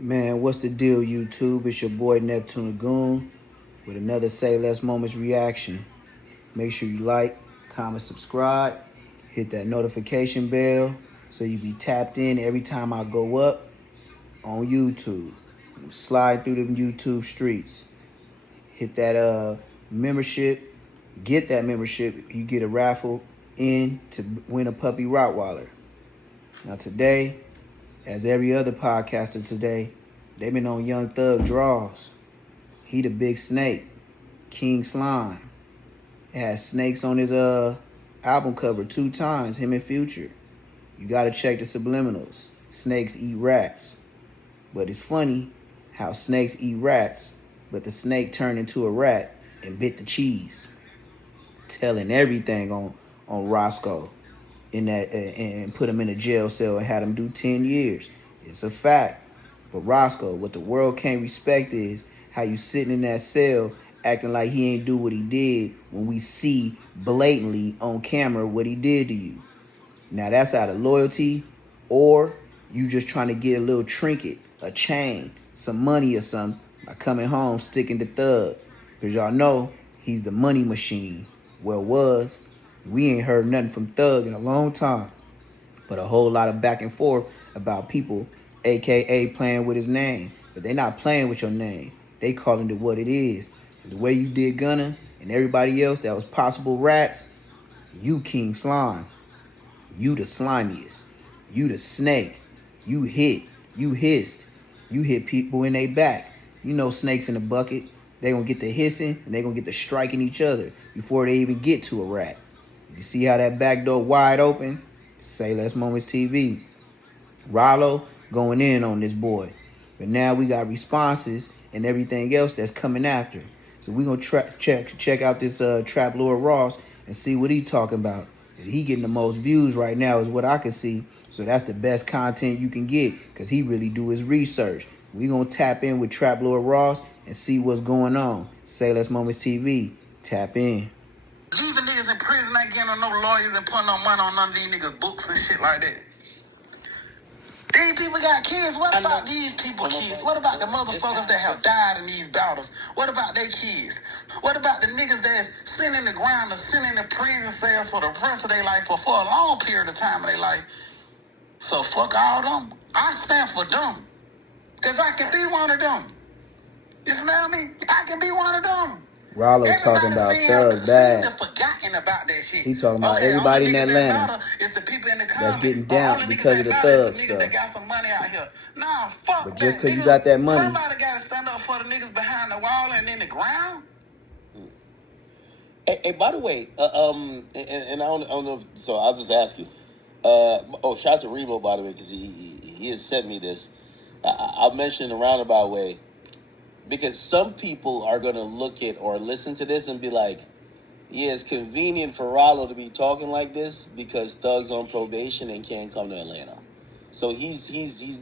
Man, what's the deal, YouTube? It's your boy Neptune Lagoon with another Say Less Moments reaction. Make sure you like, comment, subscribe, hit that notification bell so you be tapped in every time I go up on YouTube. Slide through them YouTube streets. Hit that membership. Get that membership. You get a raffle in to win a puppy Rottweiler. Now today, as every other podcaster today, they been on Young Thug draws. He the big snake, King Slime. It has snakes on his album cover 2 times, him and Future. You gotta check the subliminals. Snakes eat rats. But it's funny how snakes eat rats, but the snake turned into a rat and bit the cheese. Telling everything on Roscoe in that and put him in a jail cell and had him do 10 years. It's a fact. But Roscoe, what the world can't respect is how you sitting in that cell acting like he ain't do what he did when we see blatantly on camera what he did to you. Now that's out of loyalty, or you just trying to get a little trinket, a chain, some money or something by coming home sticking to Thug. Because y'all know he's the money machine. Well, was. We ain't heard nothing from Thug in a long time. But a whole lot of back and forth about people, a.k.a. playing with his name. But they not playing with your name. They calling it what it is. And the way you did Gunna and everybody else that was possible rats, you King Slime. You the slimiest. You the snake. You hit. You hissed. You hit people in their back. You know snakes in a bucket. They gonna get the hissing and they gonna get the striking each other before they even get to a rat. You see how that back door wide open? Say Less Moments TV. Rilo going in on this boy. But now we got responses and everything else that's coming after. So we gonna check out this Trap Lord Ross and see what he talking about. He getting the most views right now is what I can see. So that's the best content you can get because he really do his research. We gonna tap in with Trap Lord Ross and see what's going on. Say Less Moments TV. Tap in. Leaving niggas in prison ain't getting on no lawyers and putting no money on none of these niggas' books and shit like that. These people got kids. What about these people kids? What about the motherfuckers that have died in these battles? What about their kids? What about the niggas that's sitting in the ground or sitting in the prison cells for the rest of their life or for a long period of time of their life? So fuck all them. I stand for them. Because I can be one of them. You smell me? I can be one of them. Rilo talking about Thug bad. Forgotten about that shit. He talking about everybody in Atlanta that's getting down because of the Thug stuff. That got some money out here. Nah, fuck but just because you got that money, somebody got to stand up for the niggas behind the wall and in the ground. Hey, by the way, and I don't know. So I'll just ask you. Shout out to Rilo, by the way, because he has sent me this. I'll mention in a roundabout way. Because some people are going to look at or listen to this and be like, yeah, it's convenient for Rilo to be talking like this because Thug's on probation and can't come to Atlanta. So he's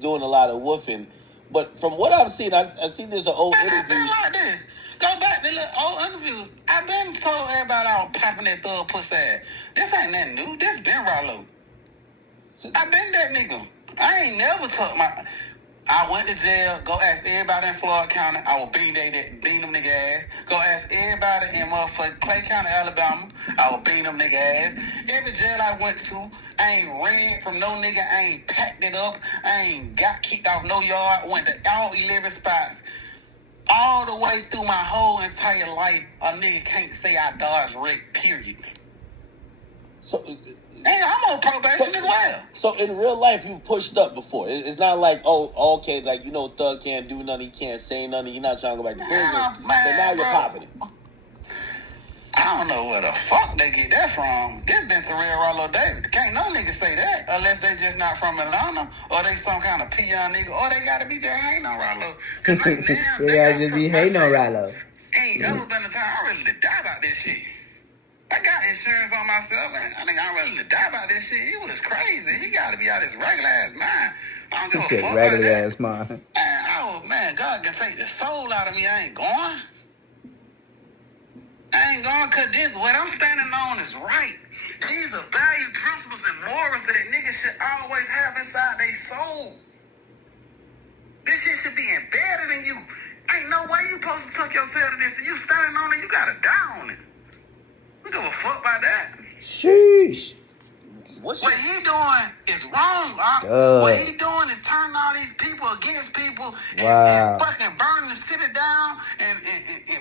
doing a lot of woofing. But from what I've seen, I've seen there's an old interview. I've been like this. Go back to the old interviews. I've been told everybody I was popping that Thug pussy ass. This ain't nothing new. This been Rilo. I've been that nigga. I ain't never took my... I went to jail. Go ask everybody in Florida County. I will beat them nigga ass. Go ask everybody in motherfucking Clay County, Alabama. I will beat them nigga ass. Every jail I went to, I ain't ran from no nigga. I ain't packed it up. I ain't got kicked off no yard. Went to all 11 spots. All the way through my whole entire life, a nigga can't say I dodged wreck, period. So... And I'm on probation as well. So in real life, you've pushed up before. It's not like, okay, like, Thug can't do nothing, he can't say nothing, he's not trying to go back to prison. But now you're popping it. I don't know where the fuck they get that from. This been to real Rilo Davis. Can't no nigga say that unless they just not from Atlanta or they some kind of peon nigga or they gotta be just hating on Rilo. Cause like, they gotta just be hating on Rilo. Ain't ever been a time I really to die about this shit. I got insurance on myself, and I think I'm ready to die about this shit. He was crazy. He got to be out of his regular ass mind. I don't give a fuck regular about ass mind. Man, God can take the soul out of me. I ain't going. I ain't going because this, what I'm standing on is right. These are value, principles, and morals that niggas should always have inside their soul. This shit should be embedded in you. Ain't no way you supposed to tuck yourself to this and you standing on it, you gotta die on it. We give a fuck about that. Sheesh. What he doing is wrong, What he doing is turning all these people against people and fucking burning the city down and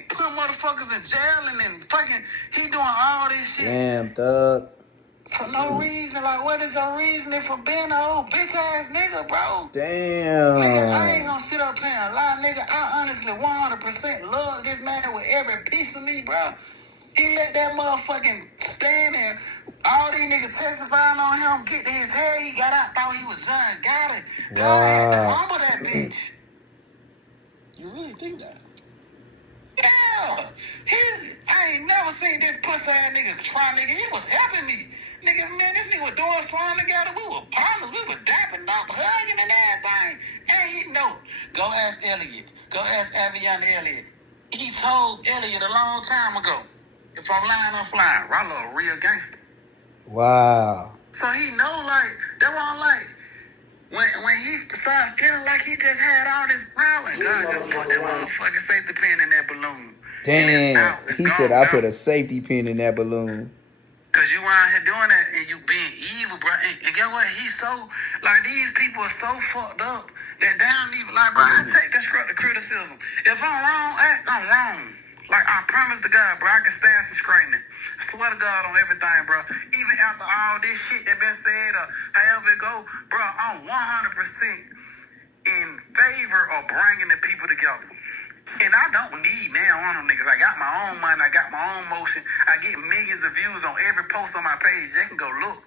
putting motherfuckers in jail and then fucking he doing all this shit. Damn, thug. For no reason. Like, what is your reasoning for being a old bitch ass nigga, bro? Damn. Nigga, I ain't gonna sit up here and lie, nigga. I honestly 100% love this man with every piece of me, bro. He let that motherfucking stand and all these niggas testifying on him, get to his head. He got out, thought he was John Gotti. God had to humble that bitch. You really think that? Yeah. I ain't never seen this pussy ass nigga try, nigga. He was helping me. Nigga, man, this nigga was doing something together. We were partners. We were dapping up, hugging and everything. And he know. Go ask Elliot. Go ask Avion Elliot. He told Elliot a long time ago, if I'm lying, I'm flying. Rilo a real gangster. Wow. So he know, like, that one, like, when he started feeling like he just had all this power, and God just put that motherfucking safety pin in that balloon. Damn. It's He gone, said, I bro. put a safety pin in that balloon. Cause you out here doing that and you being evil, bro. And get what? He's so, like, these people are so fucked up that they don't even, like, bro, I take constructive criticism. If I'm wrong, I'm wrong. Like, I promise to God, bro, I can stand some screaming. I swear to God on everything, bro. Even after all this shit that been said or however it go, bro, I'm 100% in favor of bringing the people together. And I don't need now on them niggas. I got my own money. I got my own motion. I get millions of views on every post on my page. They can go look.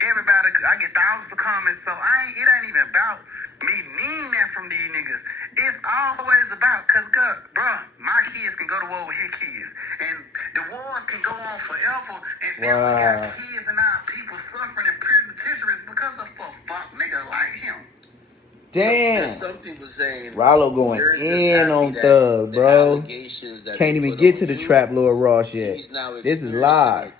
Everybody, I get thousands of comments. So it ain't even about me needing that from these niggas. It's always about, cause God, bro, my kids can go to war with his kids. And the wars can go on forever. And then we got kids and our people suffering in penitentiaries because of a fuck nigga like him. Damn. There's some people saying Rilo going in on Thug, bro. Can't even get to the Trap Lord Ross yet. This is live.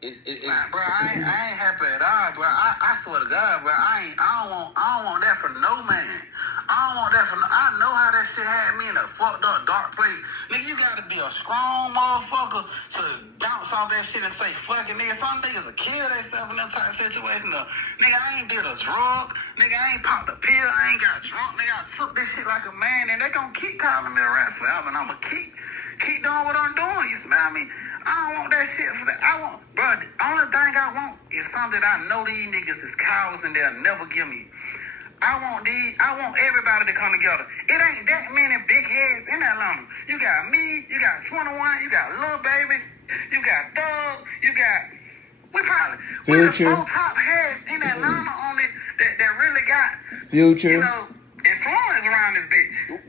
Bro, I ain't happy at all, bro. I swear to God, bro. I don't want that for no man. I don't want that for no. I know how that shit had me in a fucked up dark place. Nigga, you gotta be a strong motherfucker to bounce off that shit and say fucking nigga. Some niggas will kill themselves in that type of situation. Nigga, I ain't did a drug. Nigga, I ain't popped a pill. I ain't got drunk. Nigga, I took this shit like a man, and they gonna keep calling me a rat forever, and I'ma keep doing what I'm doing. You smell me? I don't want that shit for that. Bro, the only thing I want is something that I know these niggas is cowards and they'll never give me. I want everybody to come together. It ain't that many big heads in Atlanta. You got me, you got 21, you got Lil Baby, you got Thug, you got, we the 4 top heads in Atlanta on this that really got, Future, influence around this bitch.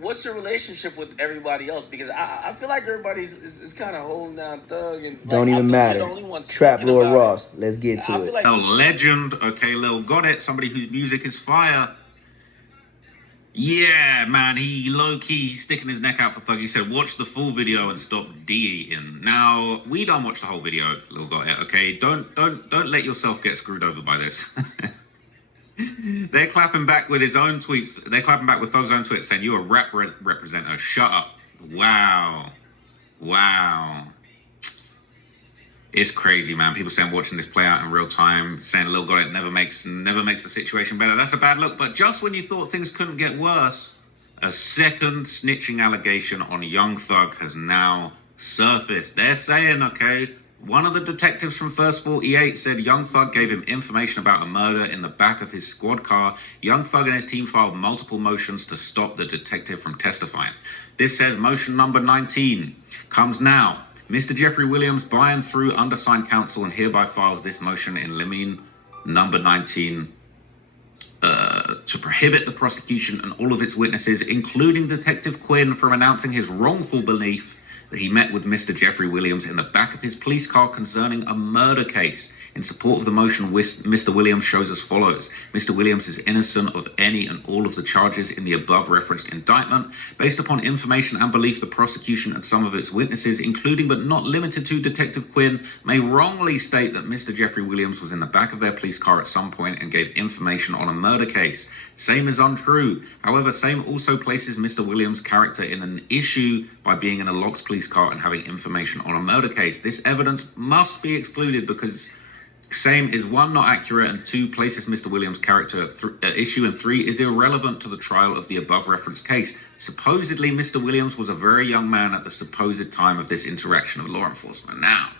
What's your relationship with everybody else? Because I feel like everybody's is kind of holding down Thug and don't even matter. Trap Lord Ross. Let's get to it. A legend, okay, Lil got it. Somebody whose music is fire. Yeah, man, he low-key sticking his neck out for Thug. He said, watch the full video and stop de-eating. Now, we don't watch the whole video, Lil got it, okay? Don't let yourself get screwed over by this. They're clapping back with his own tweets. They're clapping back with Thug's own tweets saying, you're a rap representative. Shut up. Wow. It's crazy, man. People saying watching this play out in real time, saying Lil got it never makes the situation better. That's a bad look. But just when you thought things couldn't get worse, a second snitching allegation on Young Thug has now surfaced. They're saying, okay, one of the detectives from First 48 said Young Thug gave him information about a murder in the back of his squad car. Young Thug and his team filed multiple motions to stop the detective from testifying. This says motion number 19 comes now. Mr. Jeffrey Williams, by and through undersigned counsel, and hereby files this motion in limine number 19 to prohibit the prosecution and all of its witnesses, including Detective Quinn, from announcing his wrongful belief that he met with Mr. Jeffrey Williams in the back of his police car concerning a murder case. In support of the motion, Mr. Williams shows as follows. Mr. Williams is innocent of any and all of the charges in the above referenced indictment. Based upon information and belief, the prosecution and some of its witnesses, including but not limited to Detective Quinn, may wrongly state that Mr. Jeffrey Williams was in the back of their police car at some point and gave information on a murder case. Same is untrue. However, same also places Mr. Williams' character in an issue by being in a locked police car and having information on a murder case. This evidence must be excluded because same is 1, not accurate, and 2, places Mr. Williams' character at issue, and 3, is irrelevant to the trial of the above referenced case. Supposedly, Mr. Williams was a very young man at the supposed time of this interaction of law enforcement. Now,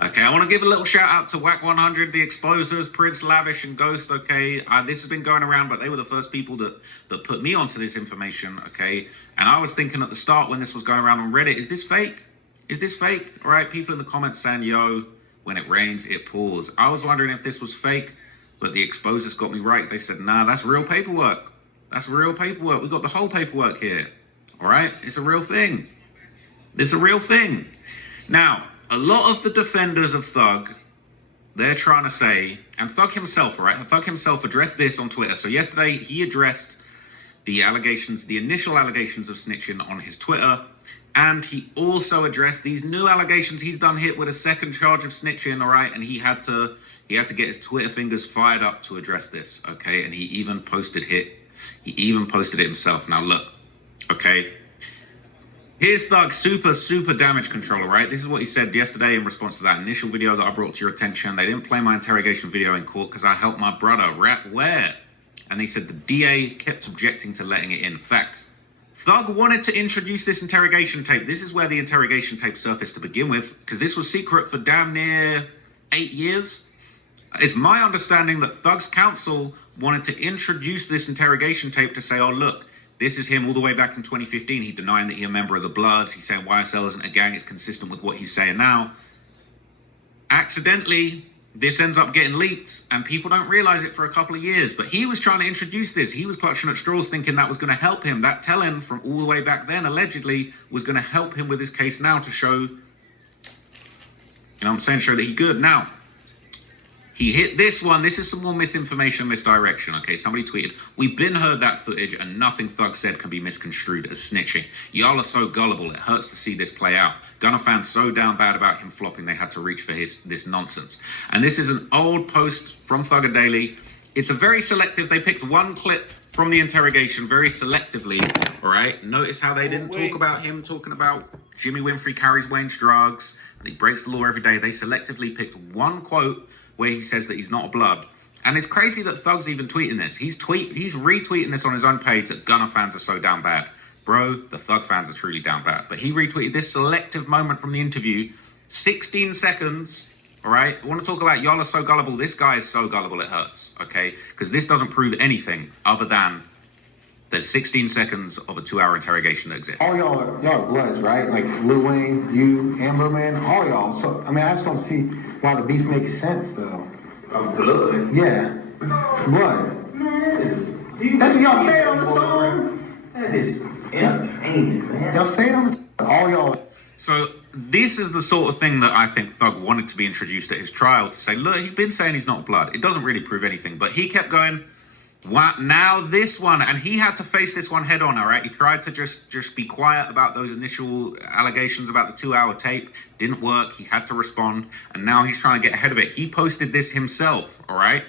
okay, I want to give a little shout out to Whack 100, The Exposers, Prince, Lavish, and Ghost, okay? This has been going around, but they were the first people that put me onto this information, okay? And I was thinking at the start when this was going around on Reddit, is this fake? Is this fake? All right, people in the comments saying, yo, when it rains, it pours. I was wondering if this was fake, but The Exposers got me right. They said, nah, that's real paperwork. That's real paperwork. We've got the whole paperwork here, all right? It's a real thing. It's a real thing. Now, a lot of the defenders of Thug, they're trying to say, and Thug himself, all right? And Thug himself addressed this on Twitter. So yesterday, he addressed the allegations, the initial allegations of snitching on his Twitter, and he also addressed these new allegations he's done hit with a second charge of snitching, all right? And he had to get his Twitter fingers fired up to address this, okay? And he even posted it himself. Now look, okay? Here's Thug's super damage control, all right? This is what he said yesterday in response to that initial video that I brought to your attention. They didn't play my interrogation video in court because I helped my brother. Where? And he said the DA kept objecting to letting it in. Facts. Thug wanted to introduce this interrogation tape. This is where the interrogation tape surfaced to begin with, because this was secret for damn near 8 years. It's my understanding that Thug's counsel wanted to introduce this interrogation tape to say, oh, look, this is him all the way back in 2015. He denying that he's a member of the Bloods. He's saying YSL isn't a gang. It's consistent with what he's saying now. Accidentally, this ends up getting leaked, and people don't realize it for a couple of years. But he was trying to introduce this. He was clutching at straws thinking that was going to help him. That telling from all the way back then, allegedly, was going to help him with his case now to show, you know what I'm saying, show that he's good. Now, he hit this one. This is some more misinformation, misdirection. Okay, somebody tweeted, we've been heard that footage and nothing Thug said can be misconstrued as snitching. Y'all are so gullible. It hurts to see this play out. Gunna fans so down bad about him flopping they had to reach for this nonsense. And this is an old post from Thugger Daily. It's a very selective. They picked one clip from the interrogation very selectively. All right. Notice how they didn't talk about him talking about Jimmy Winfrey carries Wayne's drugs and he breaks the law every day. They selectively picked one quote where he says that he's not a blood. And it's crazy that Thug's even tweeting this. He's retweeting this on his own page that Gunna fans are so down bad. Bro, the Thug fans are truly down bad. But he retweeted this selective moment from the interview, 16 seconds, all right? I want to talk about y'all are so gullible. This guy is so gullible it hurts, okay? Because this doesn't prove anything other than there's 16 seconds of a 2-hour interrogation that exists. All y'all are bloods, right? Like Lil Wayne, you, Amber Man, all y'all. So, I mean, I just don't see why the beef makes sense, though. I'm blood. Yeah. What? Man, That's what y'all say on the song. that is entertaining, man. Y'all say it on the song. All y'all. So this is the sort of thing that I think Thug wanted to be introduced at his trial to say, look, he's been saying he's not blood. It doesn't really prove anything, but he kept going, wow, now this one, and he had to face this one head on, all right? He tried to just be quiet about those initial allegations about the 2-hour tape. Didn't work. He had to respond, and now he's trying to get ahead of it. He posted this himself, all right?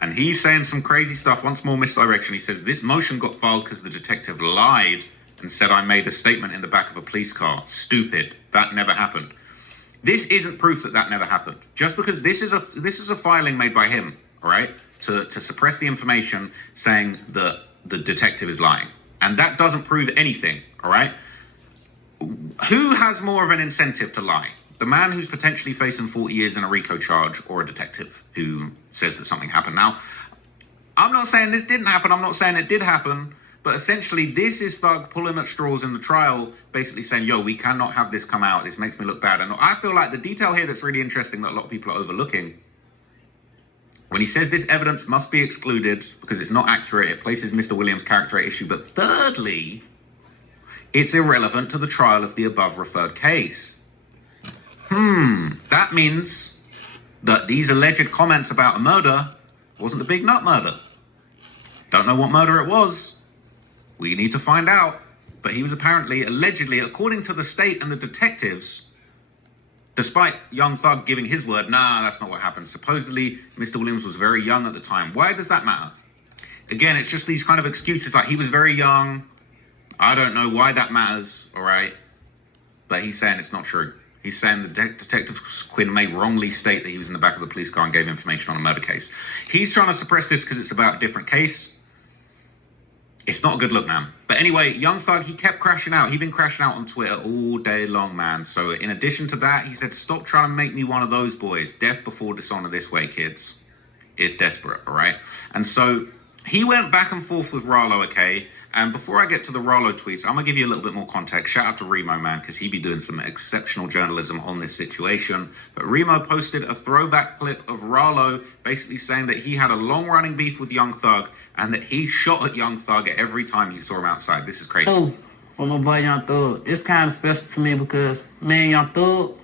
And he's saying some crazy stuff. Once more, misdirection. He says, this motion got filed because the detective lied and said I made a statement in the back of a police car. Stupid. That never happened. This isn't proof that that never happened. Just because this is a filing made by him, all right, to suppress the information saying that the detective is lying. And that doesn't prove anything, all right? Who has more of an incentive to lie? The man who's potentially facing 40 years in a RICO charge, or a detective who says that something happened? Now, I'm not saying this didn't happen. I'm not saying it did happen. But essentially, this is Thug pulling at straws in the trial, basically saying, yo, we cannot have this come out. This makes me look bad. And I feel like the detail here that's really interesting that a lot of people are overlooking, when he says this evidence must be excluded because it's not accurate, it places Mr. Williams' character at issue. But thirdly, it's irrelevant to the trial of the above referred case. That means that these alleged comments about a murder wasn't the big nut murder. Don't know what murder it was. We need to find out. But he was apparently, allegedly, according to the state and the detectives, despite Young Thug giving his word, nah, that's not what happened. Supposedly, Mr. Williams was very young at the time. Why does that matter? Again, it's just these kind of excuses like he was very young. I don't know why that matters, all right? But he's saying it's not true. He's saying the Detective Quinn may wrongly state that he was in the back of the police car and gave information on a murder case. He's trying to suppress this because it's about a different case. It's not a good look, man. But anyway, Young Thug, he kept crashing out. He'd been crashing out on Twitter all day long, man. So in addition to that, he said, stop trying to make me one of those boys. Death before dishonor this way, kids. It's desperate, all right? And so he went back and forth with Rilo, okay? And before I get to the Rilo tweets, I'm going to give you a little bit more context. Shout out to Remo, man, because he be doing some exceptional journalism on this situation. But Remo posted a throwback clip of Rilo basically saying that he had a long-running beef with Young Thug and that he shot at Young Thug every time he saw him outside. This is crazy. Oh, well, my boy Young Thug, it's kind of special to me because me and Young Thug,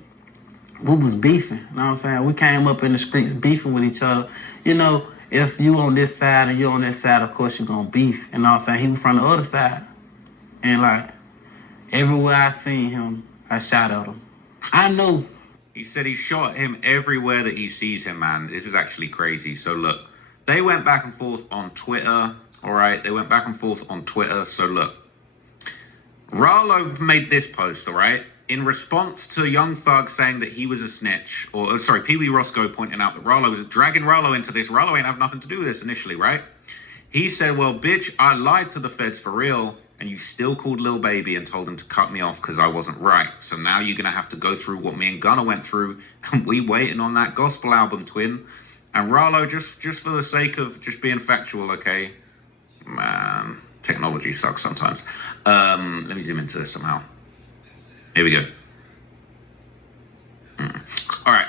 we was beefing. You know what I'm saying? We came up in the streets beefing with each other. You know, if you on this side and you on that side, of course you're going to beef. You know what I'm saying? He was from the other side. And, like, everywhere I seen him, I shot at him. I know. He said he shot him everywhere that he sees him, man. This is actually crazy. So, look, they went back and forth on Twitter, all right? They went back and forth on Twitter. So, look, Rilo made this post, all right? In response to Young Thug saying that he was a snitch, or sorry, Pee Wee Roscoe pointing out that Rilo was dragging Rilo into this. Rilo ain't have nothing to do with this initially, right? He said, well, bitch, I lied to the feds for real, and you still called Lil Baby and told him to cut me off because I wasn't right. So now you're going to have to go through what me and Gunna went through, and we waiting on that gospel album, twin. And Rilo, just for the sake of just being factual, okay? Man, technology sucks sometimes. Let me zoom into this somehow. Here we go. All right.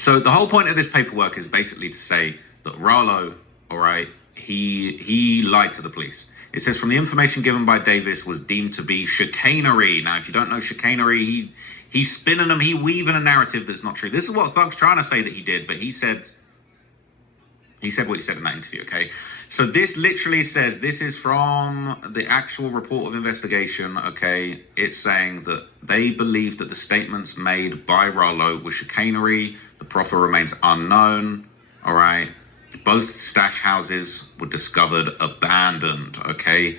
So the whole point of this paperwork is basically to say that Rilo, all right, he lied to the police. It says from the information given by Davis was deemed to be chicanery. Now, if you don't know chicanery, he's spinning them, he's weaving a narrative that's not true. This is what Thug's trying to say that he did, but he said what he said in that interview, okay? So this literally says, this is from the actual report of investigation, okay? It's saying that they believe that the statements made by Rilo were chicanery. The proffer remains unknown, all right? Both stash houses were discovered abandoned, okay?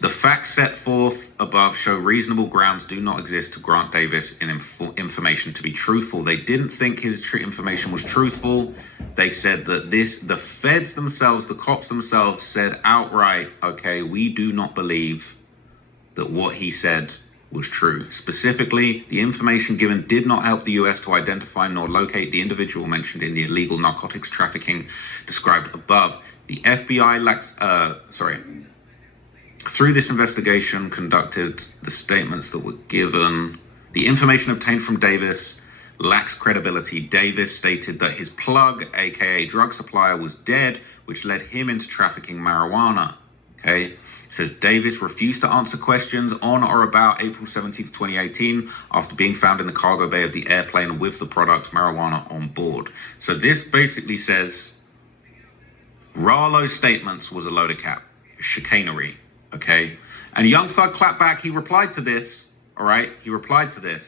The facts set forth above show reasonable grounds do not exist to grant Davis information to be truthful. They didn't think his information was truthful. They said that the feds themselves, the cops themselves said outright, okay, we do not believe that what he said was true. Specifically, the information given did not help the U.S. to identify nor locate the individual mentioned in the illegal narcotics trafficking described above. The FBI through this investigation conducted the statements that were given. The information obtained from Davis lacks credibility. Davis stated that his plug, aka drug supplier, was dead, which led him into trafficking marijuana. Okay? It says Davis refused to answer questions on or about April 17th, 2018, after being found in the cargo bay of the airplane with the product marijuana on board. So this basically says Rilo's statements was a load of cap, chicanery. Okay, and Young Thug clapped back. He replied to this. All right, he replied to this.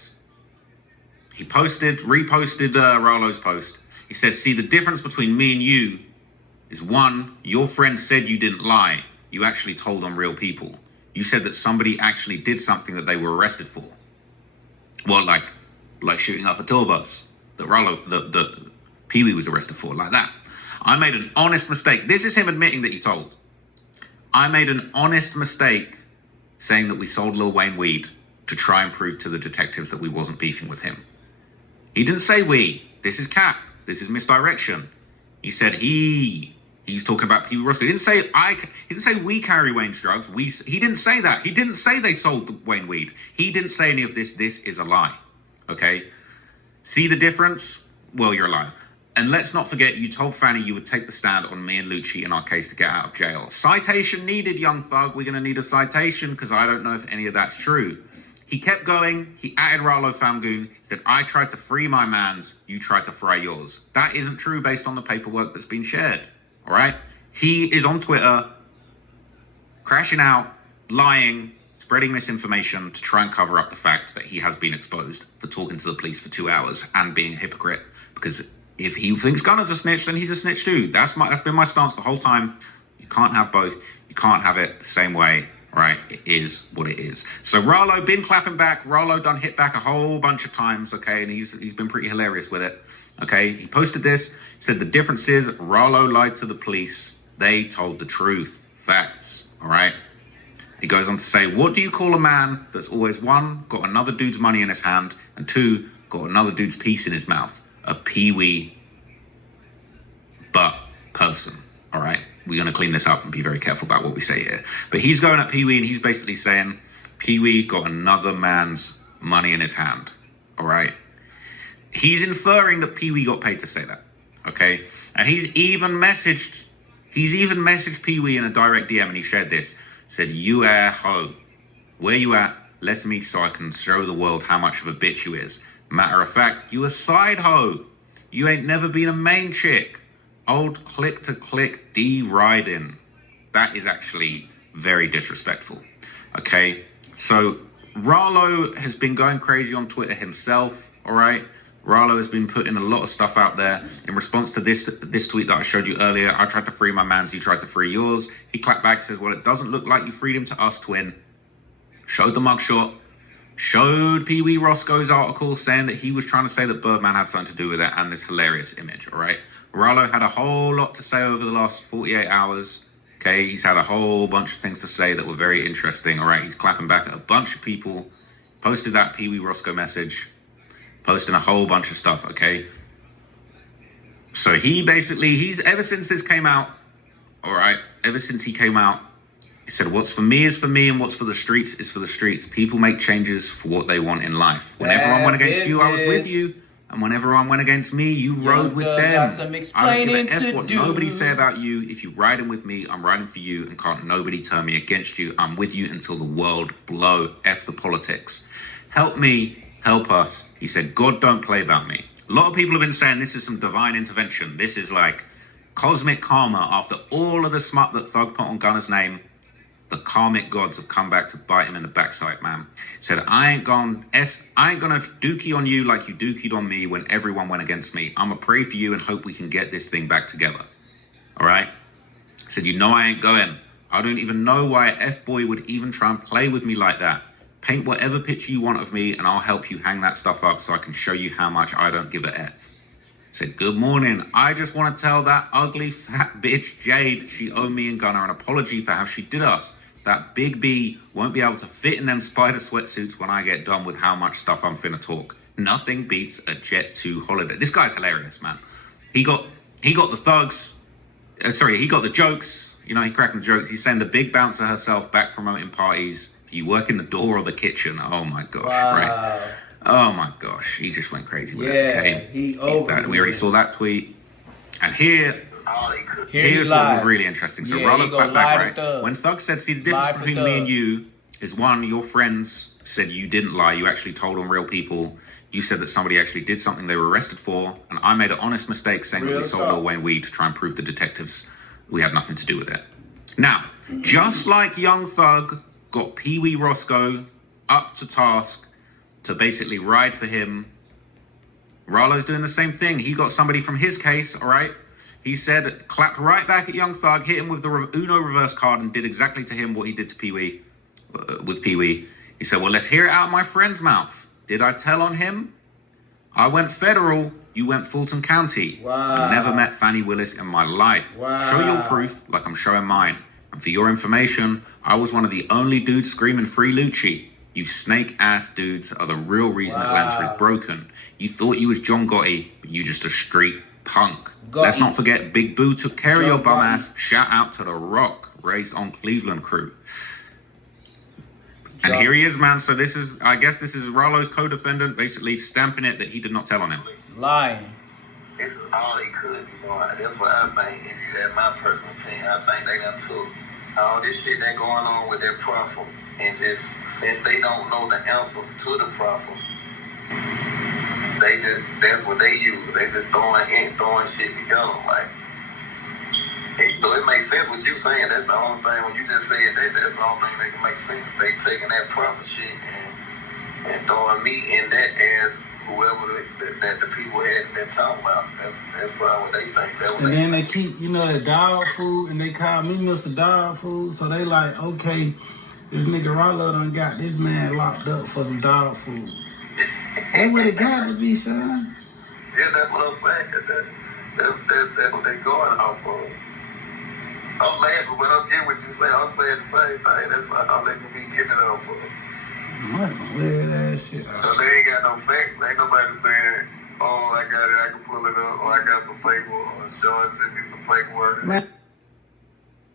He reposted Rilo's post. He said, see, the difference between me and you is one, your friend said you didn't lie. You actually told on real people. You said that somebody actually did something that they were arrested for. Well, like shooting up a tour bus that that Pee Wee was arrested for, like that. I made an honest mistake. This is him admitting that he told. I made an honest mistake saying that we sold Lil Wayne weed to try and prove to the detectives that we wasn't beefing with him. He didn't say we. This is cap. This is misdirection. He said he's talking about Pee Wee Roscoe. He didn't say He didn't say we carry Wayne's drugs. He didn't say that. He didn't say they sold the Wayne weed. He didn't say any of this. This is a lie. Okay? See the difference? Well, you're a liar. And let's not forget, you told Fanny you would take the stand on me and Lucci in our case to get out of jail. Citation needed, Young Thug. We're going to need a citation because I don't know if any of that's true. He kept going. He added Rilo Famgoon. Said, I tried to free my mans. You tried to fry yours. That isn't true based on the paperwork that's been shared. All right? He is on Twitter crashing out, lying, spreading misinformation to try and cover up the fact that he has been exposed for talking to the police for 2 hours and being a hypocrite. Because if he thinks Gunner's a snitch, then he's a snitch too. That's been my stance the whole time. You can't have both. You can't have it the same way. Right, it is what it is. So Rilo been clapping back. Rilo done hit back a whole bunch of times, okay, and he's been pretty hilarious with it. Okay, he posted this, said the difference is Rilo lied to the police. They told the truth. Facts. All right. He goes on to say, what do you call a man that's always, one, got another dude's money in his hand, and two, got another dude's piece in his mouth? A peewee butt person. All right. We're going to clean this up and be very careful about what we say here. But he's going at Pee-wee and he's basically saying, Pee-wee got another man's money in his hand. All right. He's inferring that Pee-wee got paid to say that. Okay. And he's even messaged Pee-wee in a direct DM and he shared this. Said, you ho. Where you at? Let's meet so I can show the world how much of a bitch you is. Matter of fact, you a side hoe. You ain't never been a main chick. Old click-to-click D-riding. That is actually very disrespectful. Okay? So, Rilo has been going crazy on Twitter himself, all right? Rilo has been putting a lot of stuff out there. In response to this tweet that I showed you earlier, I tried to free my mans, you tried to free yours. He clapped back, says, well, it doesn't look like you freed him to us, twin. Showed the mugshot. Showed Pee Wee Roscoe's article saying that he was trying to say that Birdman had something to do with it and this hilarious image, all right? Rilo had a whole lot to say over the last 48 hours. Okay, he's had a whole bunch of things to say that were very interesting. All right, he's clapping back at a bunch of people. Posted that Pee Wee Roscoe message. Posting a whole bunch of stuff, okay? So he's ever since this came out, all right, ever since he came out, he said, what's for me is for me and what's for the streets is for the streets. People make changes for what they want in life. When everyone went against you, I was with you. And when everyone went against me, you rode with them. I don't give a F what nobody say about you. If you're riding with me, I'm riding for you. And can't nobody turn me against you. I'm with you until the world blow. F the politics. Help me, help us. He said, God don't play about me. A lot of people have been saying this is some divine intervention. This is like cosmic karma. After all of the smut that Thug put on Gunner's name, the karmic gods have come back to bite him in the backside, man. Said, I ain't gonna dookie on you like you dookied on me when everyone went against me. I'ma pray for you and hope we can get this thing back together. All right? Said, you know I ain't going. I don't even know why a F-boy would even try and play with me like that. Paint whatever picture you want of me and I'll help you hang that stuff up so I can show you how much I don't give a F. Said, good morning. I just want to tell that ugly fat bitch Jade she owed me and Gunner an apology for how she did us. That Big B won't be able to fit in them spider sweatsuits when I get done with how much stuff I'm finna talk. Nothing beats a Jet 2 holiday. This guy's hilarious, man. He got the thugs. He got the jokes. You know, he cracking the jokes. He's saying the big bouncer herself back promoting parties. You work in the door or the kitchen. Oh my gosh, wow. Right? Oh my gosh, he just went crazy with it. Okay? We already saw that tweet. And here's what was really interesting. So Rilo clapped back, right? When Thug said, see, the difference between me and you is one, your friends said you didn't lie. You actually told on real people. You said that somebody actually did something they were arrested for. And I made an honest mistake saying that we sold Lil Wayne weed to try and prove the detectives we had nothing to do with it. Now, just like Young Thug got Pee Wee Roscoe up to task to basically ride for him, Rilo's doing the same thing. He got somebody from his case, all right? He said, clapped right back at Young Thug, hit him with the Uno reverse card and did exactly to him what he did to Pee-wee, with Pee-wee. He said, well, let's hear it out of my friend's mouth. Did I tell on him? I went federal, you went Fulton County. Wow. I never met Fannie Willis in my life. Wow. Show your proof like I'm showing mine. And for your information, I was one of the only dudes screaming free Lucci. You snake-ass dudes are the real reason Atlanta is broken. You thought you was John Gotti, but you just a street punk. Let's not forget Big Boo took care of your bum ass. Shout out to the Rock, raised on Cleveland crew. And here he is, man. So I guess this is Rilo's co-defendant basically stamping it that he did not tell on him. Lying. This is all they could be doing. That's what I think. That's my personal opinion. I think they done took all this shit that going on with their problem, and just since they don't know the answers to the problem, that's what they use. They just throwing shit together. Like, and so it makes sense what you saying. That's the only thing when you just said that. That's the only thing that can make sense. They taking that proper shit and throwing me in that as whoever that the people hadn't been talking about. That's probably what they think. That's what And then they keep, the dog food, and they call me Mr. Dog Food. So they like, okay, this nigga Rilo done got this man locked up for some dog food. That's what it got to be, son. Yeah, that's what I'm saying. That's what they going off of. I'm laughing, but I'm getting what you say. I'm saying the same thing. That's how they can be getting it off of. That's some weird ass shit. So they ain't got no facts. Ain't nobody saying, oh, I got it, I can pull it up, or I got some paperwork, or Sean sent me some paperwork. Man.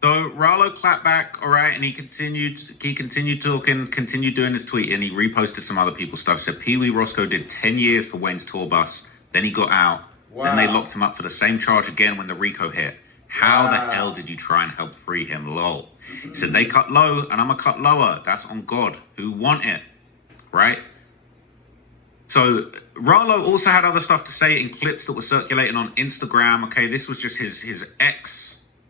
So Rilo clapped back, all right, and he continued talking, continued doing his tweet, and he reposted some other people's stuff. Said Pee Wee Roscoe did 10 years for Wayne's tour bus, then he got out, then they locked him up for the same charge again when the RICO hit. How the hell did you try and help free him? Lol. He said they cut low, and I'm gonna cut lower. That's on God. Who want it, right? So Rilo also had other stuff to say in clips that were circulating on Instagram. Okay, this was just his ex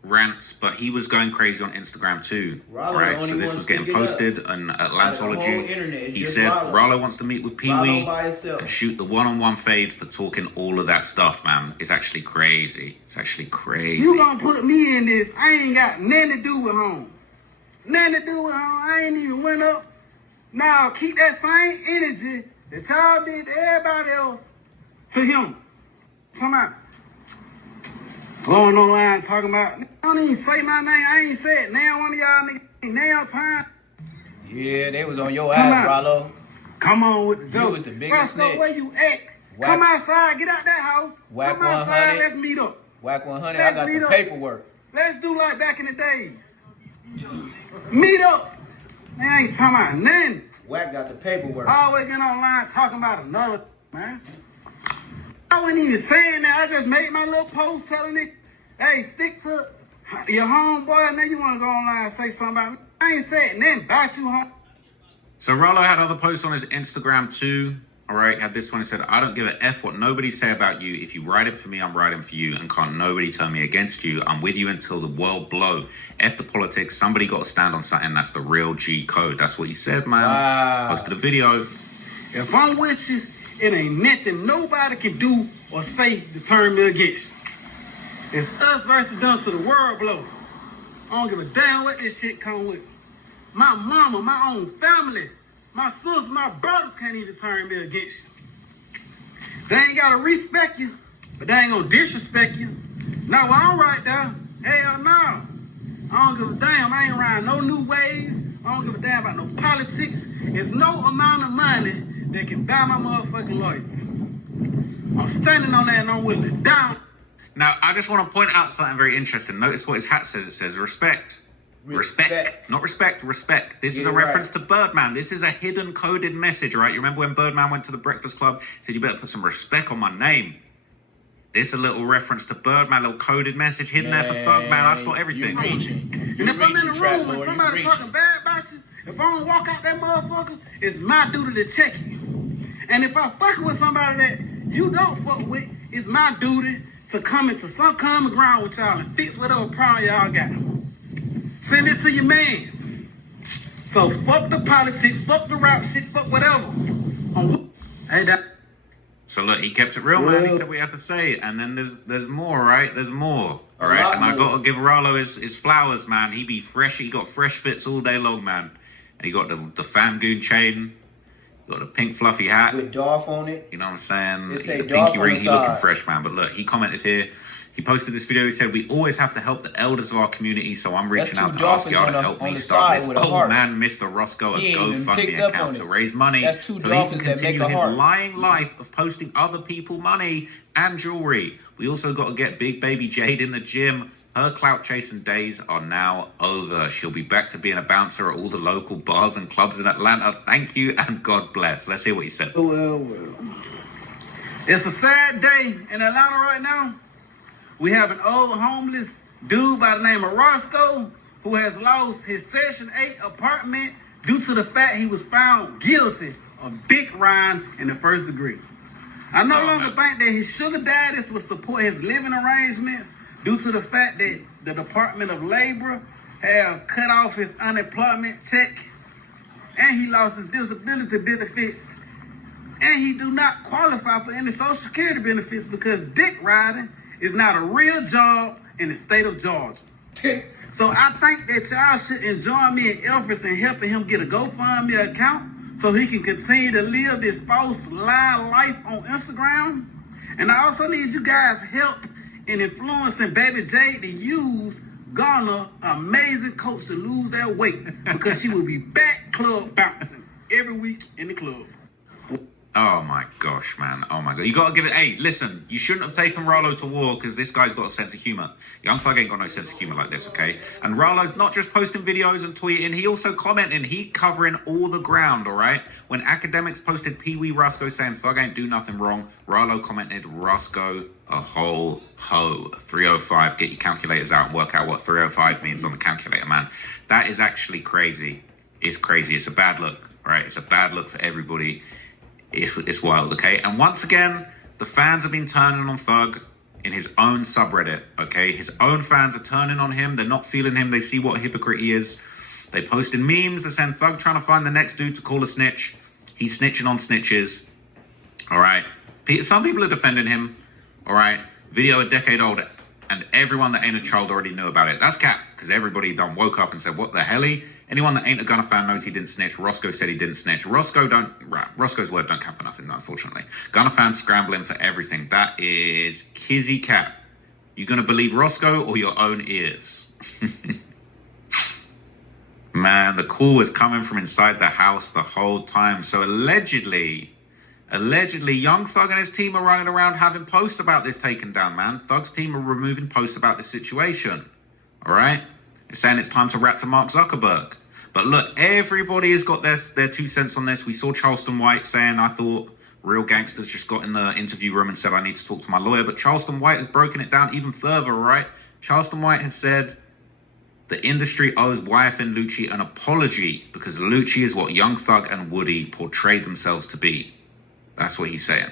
rants, but he was going crazy on Instagram too. Right, so this was getting posted on Atlantology. He said Rilo wants to meet with Pee Wee and shoot the one-on-one fade for talking all of that stuff, man. It's actually crazy. It's actually crazy. You gonna put me in this? I ain't got nothing to do with home. Nothing to do with home. I ain't even went up. Now keep that same energy that y'all did to everybody else to him. Come on. Going online talking about, I don't even say my name. I ain't said now one of y'all niggas ain't now time. Yeah, they was on your ass, Rilo. Come on with the joke. You was the biggest snitch. Where you at? Come outside, get out that house. Whack Come outside, 100. let's meet up. Whack 100, I got the paperwork. Let's do like back in the days. Meet up. They ain't talking about nothing. Whack got the paperwork. Always get online talking about another, man. I wasn't even saying that. I just made my little post telling it, hey, stick to your homeboy, and then you want to go online and say something about me. I ain't said nothing about you, home. So Rilo had other posts on his Instagram too. All right, had this one. He said, I don't give a F what nobody say about you. If you write it for me, I'm writing for you. And can't nobody turn me against you. I'm with you until the world blow. F the politics. Somebody got to stand on something. That's the real G code. That's what he said, man. Wow. Posted a video. If I'm with you, it ain't nothing nobody can do or say to turn me against you. It's us versus them to the world blow. I don't give a damn what this shit come with. My mama, my own family, my sisters, my brothers can't even turn me against you. They ain't gotta respect you, but they ain't gonna disrespect you. Now, when I'm right there, hell no. I don't give a damn. I ain't around no new ways. I don't give a damn about no politics. There's no amount of money that can buy my motherfucking loyalty. I'm standing on that and I'm willing to die. Now, I just want to point out something very interesting. Notice what his hat says. It says respect. Respect. Not respect, respect. This is a reference to Birdman. This is a hidden coded message, right? You remember when Birdman went to the Breakfast Club? He said, you better put some respect on my name. This is a little reference to Birdman, a little coded message hidden there for Thug Man. I saw everything. You reaching. And if I'm in the room and somebody talking bad about you, if I don't walk out that motherfucker, it's my duty to check you. And if I fucking with somebody that you don't fuck with, it's my duty to come into some common ground with y'all and fix whatever problem y'all got. Send it to your man. So fuck the politics, fuck the rap shit, fuck whatever. Hey, that. So look, he kept it real, man. He said what he had to say, and then there's more, right? There's more, all right? And I got to give Rilo his flowers, man. He be fresh. He got fresh fits all day long, man. And he got the Fangoon chain, got the pink fluffy hat with Dolph on it. You know what I'm saying? It say the Dolph pinky on the ring. He side. looking fresh, man. But look, he commented here. He posted this video. He said, we always have to help the elders of our community, so I'm reaching out to ask y'all to help me start this. Oh man, Mr. Roscoe, a GoFundMe account to raise money That's two so he dolphins can that make continue a his heart. lying life of posting other people money and jewelry. We also got to get Big Baby Jade in the gym. Her clout chasing days are now over. She'll be back to being a bouncer at all the local bars and clubs in Atlanta. Thank you and God bless. Let's hear what he said. Well. It's a sad day in Atlanta right now. We have an old homeless dude by the name of Roscoe who has lost his Section 8 apartment due to the fact he was found guilty of dick riding in the first degree. I no longer think that his sugar daddies would support his living arrangements due to the fact that the Department of Labor have cut off his unemployment check and he lost his disability benefits and he do not qualify for any Social Security benefits because dick riding is not a real job in the state of Georgia. So I think that y'all should join me in efforts in helping him get a GoFundMe account so he can continue to live this false lie life on Instagram. And I also need you guys' help in influencing Baby J to use Ghana, amazing coach, to lose that weight because she will be back club bouncing every week in the club. Oh my gosh, man. Oh my god. You gotta give it. Hey, listen, you shouldn't have taken Rilo to war because this guy's got a sense of humor. Young Thug ain't got no sense of humor like this, okay? And Rilo's not just posting videos and tweeting, he also commenting, he covering all the ground, alright? When academics posted Pee Wee Roscoe saying Thug ain't do nothing wrong, Rilo commented, Roscoe a whole hoe. 305. Get your calculators out and work out what 305 means on the calculator, man. That is actually crazy. It's crazy. It's a bad look, right? It's a bad look for everybody. It's wild, okay? And once again, the fans have been turning on Thug in his own subreddit, okay? His own fans are turning on him. They're not feeling him. They see what a hypocrite he is. They posted memes that send Thug trying to find the next dude to call a snitch. He's snitching on snitches, all right? Some people are defending him, all right? Video a decade old, and everyone that ain't a child already knew about it. That's cap, because everybody done woke up and said, what the helly? Anyone that ain't a Gunna fan knows he didn't snitch. Roscoe said he didn't snitch. Roscoe's word don't count for nothing, unfortunately. Gunna fans scrambling for everything. That is kizzy cap. You gonna believe Roscoe or your own ears? Man, the call was coming from inside the house the whole time. So allegedly, Young Thug and his team are running around having posts about this taken down, man. Thug's team are removing posts about this situation. All right? They're saying it's time to rat to Mark Zuckerberg. But look, everybody has got their 2 cents on this. We saw Charleston White saying, I thought real gangsters just got in the interview room and said, I need to talk to my lawyer. But Charleston White has broken it down even further, all right? Charleston White has said the industry owes YFN Lucci an apology because Lucci is what Young Thug and Woody portrayed themselves to be. That's what he's saying.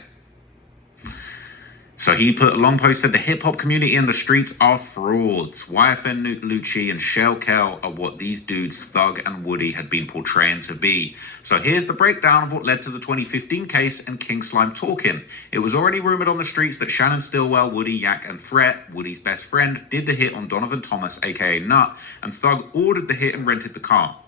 So he put a long post, said the hip-hop community and the streets are frauds. YFN Lucci and Shell Kel are what these dudes, Thug and Woody, had been portraying to be. So here's the breakdown of what led to the 2015 case and King Slime talking. It was already rumored on the streets that Shannon Stillwell, Woody, Yak, and Threat, Woody's best friend, did the hit on Donovan Thomas, aka Nut, and Thug ordered the hit and rented the car.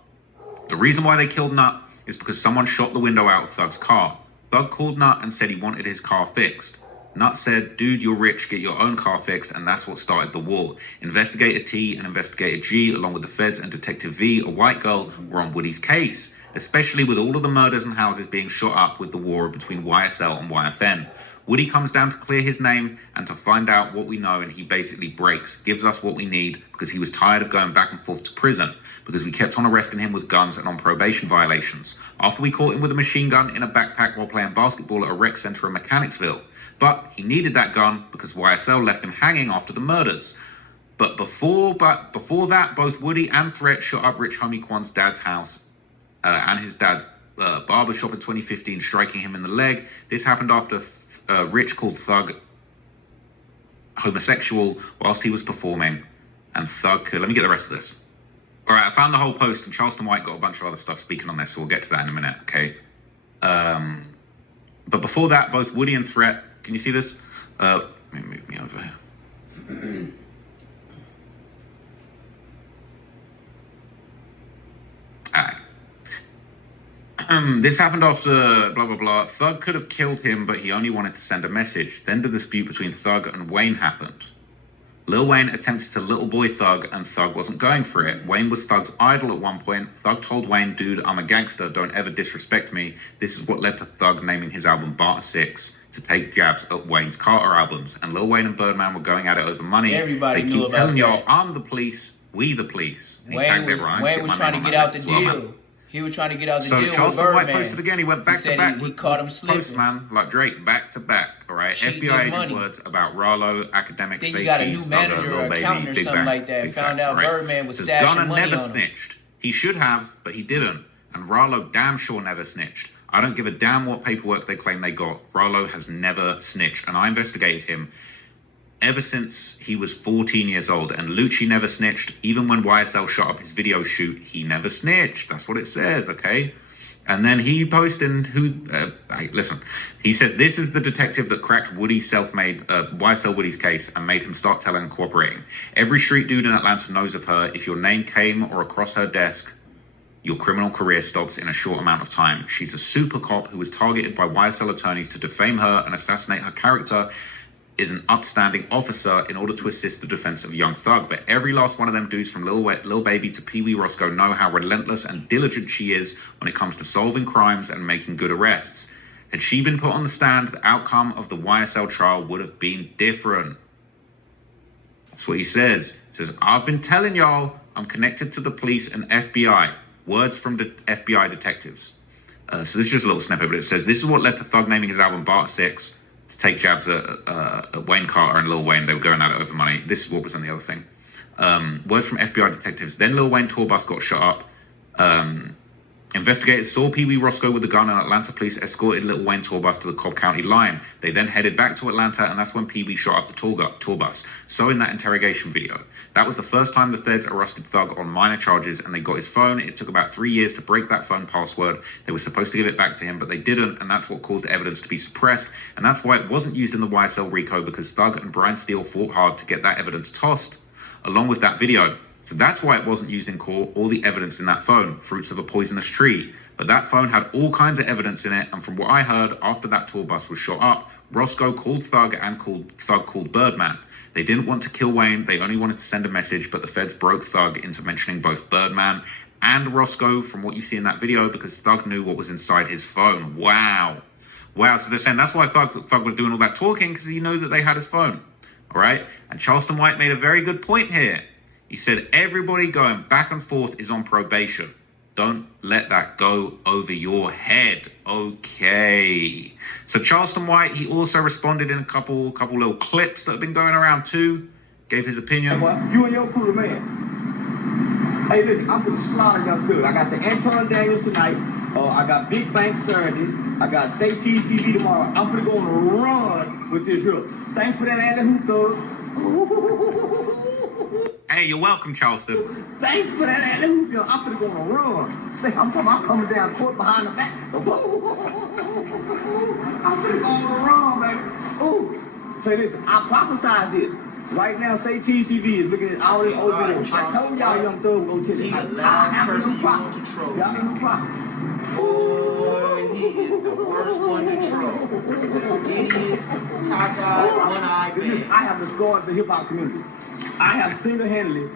The reason why they killed Nut is because someone shot the window out of Thug's car. Thug called Nut and said he wanted his car fixed. Nut said, dude, you're rich, get your own car fixed, and that's what started the war. Investigator T and Investigator G, along with the feds and Detective V, a white girl, were on Woody's case, especially with all of the murders and houses being shot up with the war between YSL and YFN. Woody comes down to clear his name and to find out what we know, and he basically breaks, gives us what we need, because he was tired of going back and forth to prison, because we kept on arresting him with guns and on probation violations. After we caught him with a machine gun in a backpack while playing basketball at a rec center in Mechanicsville. But he needed that gun because YSL left him hanging after the murders. But before that, both Woody and Threat shot up Rich Homie Quan's dad's house and his dad's barbershop in 2015, striking him in the leg. This happened after Rich called Thug homosexual whilst he was performing. And Thug, let me get the rest of this. All right, I found the whole post, and Charleston White got a bunch of other stuff speaking on this, so we'll get to that in a minute, okay? But before that, both Woody and Threat, can you see this? Let me move me over here. This happened after blah, blah, blah. Thug could have killed him, but he only wanted to send a message. Then the dispute between Thug and Wayne happened. Lil Wayne attempted to little boy Thug, and Thug wasn't going for it. Wayne was Thug's idol at one point. Thug told Wayne, dude, I'm a gangster, don't ever disrespect me. This is what led to Thug naming his album Barter 6 to take jabs at Wayne's Carter albums. And Lil Wayne and Birdman were going at it over money. Everybody they knew keep about telling that. y'all, I'm the police, we the police. Wayne was trying to get out the deal. He was trying to get out the So deal with Charleston White Birdman. posted again. He went back said to back. He caught him slipping. Post, man, like Drake, back to back. All right. Cheating FBI his agent money. words about Rilo, academic Then safety. you got a new manager Thugger, or Lil Baby, accountant or Big something Bang, like that. Big Found Bang, out right? Birdman was Says stashing Gunna money never on him. snitched. He should have, but he didn't. And Rilo damn sure never snitched. I don't give a damn what paperwork they claim they got. Rilo has never snitched, and I investigated him ever since he was 14 years old. And Lucci never snitched. Even when YSL shot up his video shoot, he never snitched. That's what it says, okay? And then he posted hey, listen, he says, this is the detective that cracked Woody's self-made, YSL Woody's case and made him start telling and cooperating. Every street dude in Atlanta knows of her. If your name came or across her desk, your criminal career stops in a short amount of time. She's a super cop who was targeted by YSL attorneys to defame her and assassinate her character. Is an upstanding officer in order to assist the defense of Young Thug. But every last one of them dudes from Lil Baby to Pee Wee Roscoe know how relentless and diligent she is when it comes to solving crimes and making good arrests. Had she been put on the stand, the outcome of the YSL trial would have been different. That's what he says. He says, I've been telling y'all I'm connected to the police and FBI. Words from the FBI detectives. So this is just a little snippet, but it says, this is what led to Thug naming his album Bart 6. Take jabs at Wayne Carter and Lil Wayne. They were going at it over money. This is what was on the other thing. Words from FBI detectives. Then Lil Wayne tour bus got shot up. Investigators saw Pee Wee Roscoe with the gun, and Atlanta police escorted Lil Wayne tour bus to the Cobb County line. They then headed back to Atlanta, and that's when Pee Wee shot up the tour bus. So in that interrogation video, that was the first time the feds arrested Thug on minor charges, and they got his phone. It took about 3 years to break that phone password. They were supposed to give it back to him, but they didn't, and that's what caused the evidence to be suppressed. And that's why it wasn't used in the YSL RICO, because Thug and Brian Steele fought hard to get that evidence tossed, along with that video. So that's why it wasn't used in court, all the evidence in that phone, fruits of a poisonous tree. But that phone had all kinds of evidence in it, and from what I heard, after that tour bus was shot up, Roscoe called Thug and Thug called Birdman. They didn't want to kill Wayne, they only wanted to send a message, but the feds broke Thug into mentioning both Birdman and Roscoe from what you see in that video, because Thug knew what was inside his phone. Wow. Wow, so they're saying that's why Thug was doing all that talking, because he knew that they had his phone. All right? And Charleston White made a very good point here. He said everybody going back and forth is on probation. Don't let that go over your head. Okay. So Charleston White, he also responded in a couple little clips that have been going around too. Gave his opinion. Well, you and your crew, man. Hey, listen, I'm gonna slaughter Young Thug. I got the Anton Daniels tonight. I got Big Bang Saturday. I got Say Cheese TV tomorrow. I'm gonna go on a run with this real. Thanks for that, Andy Thug. Hey, you're welcome, Charleston. Thanks for that, Andy Hoop. I'm gonna go on a run. Say, I'm coming down court behind the back. I'm gonna go on a run, baby. Ooh. Say, listen, I prophesied this. Right now, Say Cheese TV is looking at all the old videos. I told y'all Young Thug will tell you. I have a new prophet. Y'all have a new prophet. Boy, he is the worst one to troll. The skinniest, cockeyed, one-eyed man. I have destroyed the hip-hop community. I have single-handedly,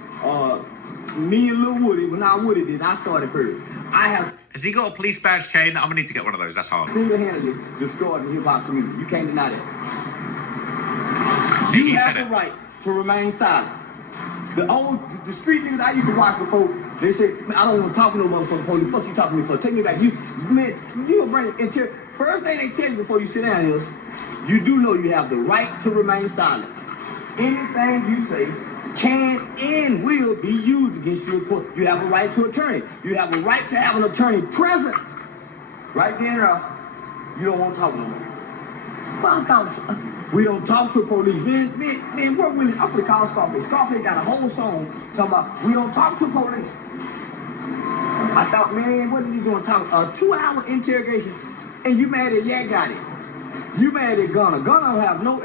me and Lil Woody, when I Woody did, I started first. I have Has he got a police badge chain? I'm gonna need to get one of those. That's hard. single-handedly destroyed the hip-hop community. You can't deny that. See, You he have said the it. right to remain silent. The street niggas I used to watch before, they say, man, I don't want to talk to no motherfucking police. Fuck you talking to me for? Take me back. You bring it into. First thing they tell you before you sit down is, you do know you have the right to remain silent. Anything you say can and will be used against you in court. You have a right to attorney. You have a right to have an attorney present. Right there, you don't want to talk no more. We don't talk to police. Man, we're willing. I'm gonna call Scarface. Scarface got a whole song talking about we don't talk to police. I thought, man, what is he gonna talk? A 2-hour interrogation, and you mad at Yak got it. You mad at Gunna. Gunna don't have no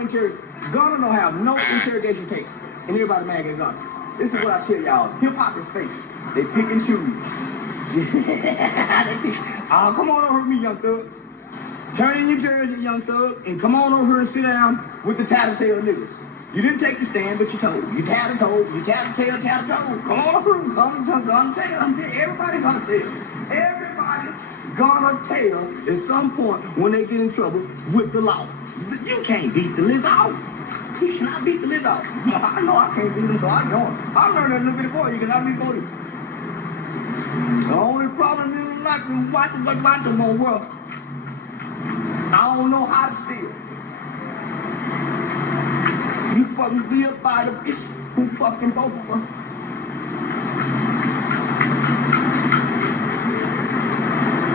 interrogation tape. And everybody mad at Gunna. This is what I tell y'all. Hip hop is fake. They pick and choose. Come on over with me, Young Thug. Turn in your jersey, Young Thug, and come on over here and sit down with the tattletale niggas. You didn't take the stand, but you told. You tattletale. Come on over here. Gonna tell. Everybody gonna tell. Everybody gonna tell at some point when they get in trouble with the law. You can't beat the list out. You cannot beat the list out. I know I can't beat them, so I know it. I learned that little bit before. You cannot beat police. The only problem falling in the locker room watching what my tomorrow world. I don't know how to feel. You fucking be up by the bitch who fucking both of us.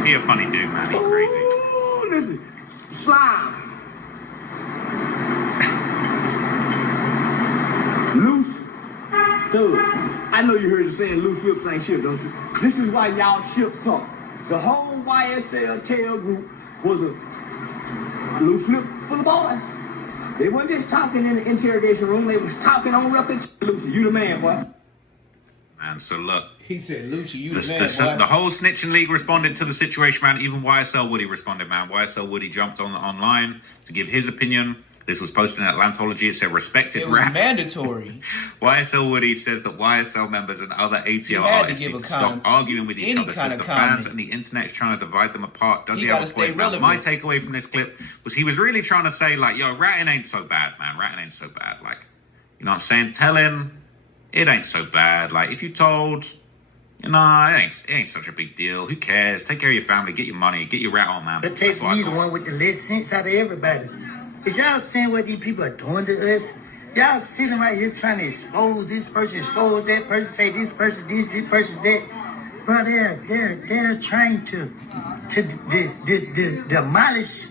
He a funny dude, man. He's crazy. Ooh, listen. Slime. Loose. Dude, I know you heard the saying loose whips ain't shit, don't you? This is why y'all ship sunk. The whole YSL tail group was a loose lip full of boys. They weren't just talking in the interrogation room, they was talking on record. Lucy, you the man, boy. Man, so look. He said, Lucci, you the man, boy. The whole snitching league responded to the situation, man. Even YSL Woody responded, man. YSL Woody jumped online to give his opinion. This was posted in Atlantology. It said, respected It was rap. mandatory. YSL Woody says that YSL members and other ATL artists need to stop arguing with each other. Says the fans and the internet is trying to divide them apart. Does he have a point? My takeaway from this clip was he was really trying to say, like, yo, ratting ain't so bad, man. Ratting ain't so bad. Like, you know what I'm saying? Tell him it ain't so bad. Like, if you told, you know, it ain't such a big deal. Who cares? Take care of your family. Get your money. Get your rat on, man. It takes me the one with the less sense out of everybody. Is y'all seeing what these people are doing to us? Y'all sitting right here trying to expose this person, expose that person, say this person this person that. Bro, they're trying to demolish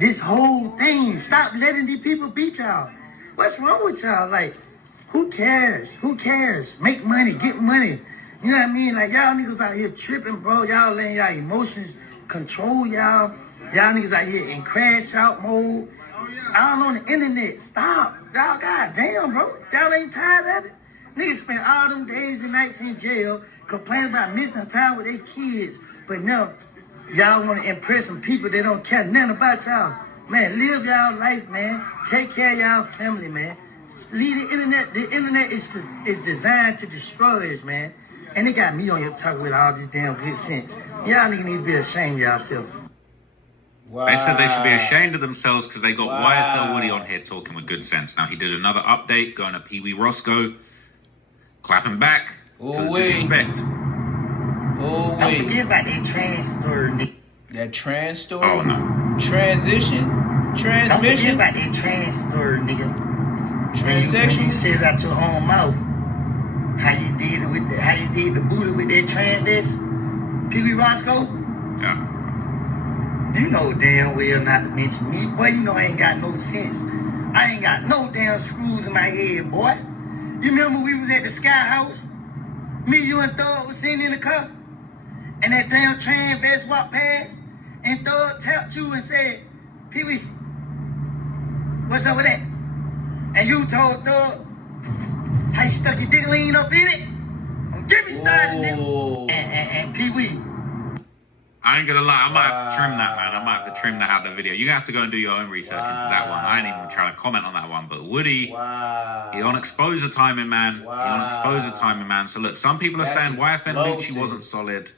this whole thing. Stop letting these people beat y'all. What's wrong with y'all? Like, who cares? Who cares? Make money, get money. You know what I mean? Like, y'all niggas out here tripping, bro. Y'all letting y'all emotions control y'all. Y'all niggas out here in crash out mode. All on the internet. Stop. Y'all, goddamn, bro. Y'all ain't tired of it? Niggas spend all them days and nights in jail complaining about missing time with their kids. But now, y'all want to impress some people that don't care nothing about y'all. Man, live y'all life, man. Take care of y'all family, man. Leave the internet. The internet is designed to destroy us, man. And they got me on here talking with all this damn good sense. Y'all niggas need to be ashamed of yourselves. Wow. They said they should be ashamed of themselves because they got YSL Woody on here talking with good sense. Now, he did another update going to Pee Wee Roscoe, clapping back. Disrespect. Don't forget about that trans story, nigga. That trans story? Oh, no. Transmission? Transmission? Don't forget about that trans story, nigga. Transsexual? You said it out your own mouth. How you did the booty with that trans Pee Wee Roscoe? Yeah. You know damn well not to mention me. Boy, you know I ain't got no sense. I ain't got no damn screws in my head, boy. You remember we was at the Sky House? Me, you, and Thug was sitting in the car? And that damn trans vest walked past? And Thug tapped you and said, Pee Wee, what's up with that? And you told Thug how you stuck your dick lean up in it? Don't get me started, nigga. And Pee Wee. I ain't gonna lie, I might have to trim that, man. I might have to trim that out of the video. You're gonna have to go and do your own research into that one. I ain't even trying to comment on that one. But Woody, he on exposure timing, man. He on exposure timing, man. So look, some people are saying YFN Lucci wasn't solid.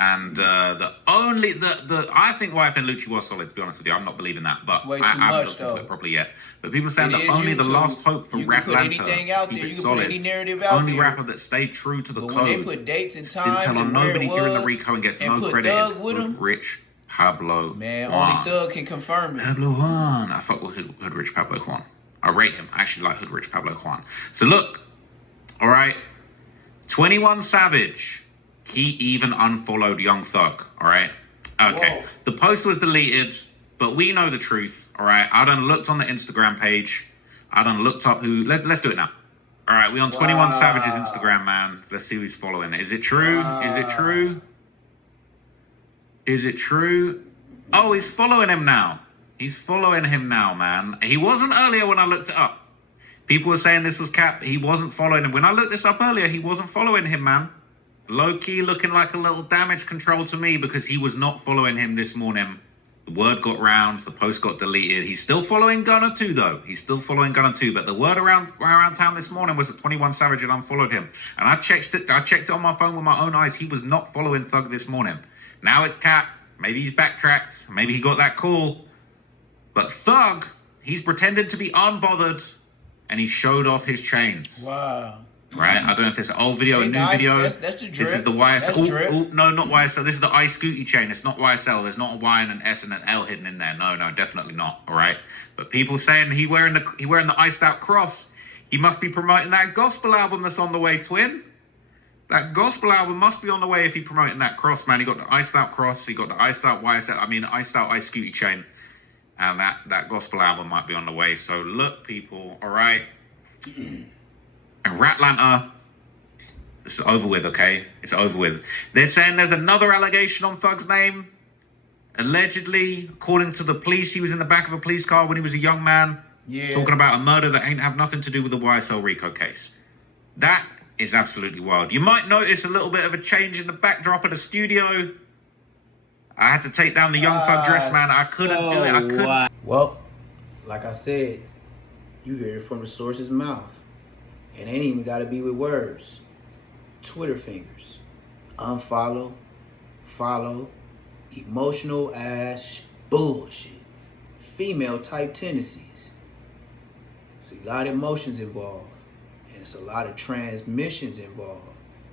And I think YFN Lucci was solid, to be honest with you. I'm not believing that, but I haven't looked at it properly yet. But people saying that only the last hope for Rap Atlanta, keep it solid. Only rapper that stayed true to the code. When they put dates and times didn't tell on nobody during the Rico and gets no credit. Hood Rich Pablo Man, Juan. only Thug can confirm it. Pablo Juan. I fuck with Hood Rich Pablo Juan. I rate him. I actually like Hood Rich Pablo Juan. So look, all right, 21 Savage. He even unfollowed Young Thug, all right? Okay, whoa. The post was deleted, but we know the truth, all right? I done looked on the Instagram page. I done looked up who... Let's do it now. All right, we on 21 Savage's Instagram, man. Let's see who's following. Is it true? Is it true? Is it true? Oh, he's following him now. He's following him now, man. He wasn't earlier when I looked it up. People were saying this was cap. He wasn't following him. When I looked this up earlier, he wasn't following him, man. Low-key looking like a little damage control to me because he was not following him this morning. The word got round, the post got deleted. He's still following Gunna 2, though. He's still following Gunna 2, but the word around town this morning was that 21 Savage had unfollowed him. And I checked it on my phone with my own eyes. He was not following Thug this morning. Now it's cap. Maybe he's backtracked. Maybe he got that call. But Thug, he's pretended to be unbothered, and he showed off his chains. Wow. Right? I don't know if it's an old video, a new video. That's the drip. This is the YSL. That's drip. No, not YSL. This is the I Scooty chain. It's not YSL. There's not a Y and an S and an L hidden in there. No, definitely not. All right. But people saying he wearing the iced out cross. He must be promoting that gospel album that's on the way, twin. That gospel album must be on the way if he's promoting that cross, man. He got the iced out cross. He got the iced out iced out I Scooty chain. And that gospel album might be on the way. So look, people, all right. And Ratlanta, it's over with, okay? It's over with. They're saying there's another allegation on Thug's name. Allegedly, according to the police, he was in the back of a police car when he was a young man. Yeah. Talking about a murder that ain't have nothing to do with the YSL Rico case. That is absolutely wild. You might notice a little bit of a change in the backdrop of the studio. I had to take down the Young Thug dress, man. I couldn't do it. I couldn't. Well, like I said, you hear it from the source's mouth. It ain't even got to be with words. Twitter fingers. Unfollow, follow, emotional ass bullshit. Female type tendencies. See, a lot of emotions involved. And it's a lot of transmissions involved.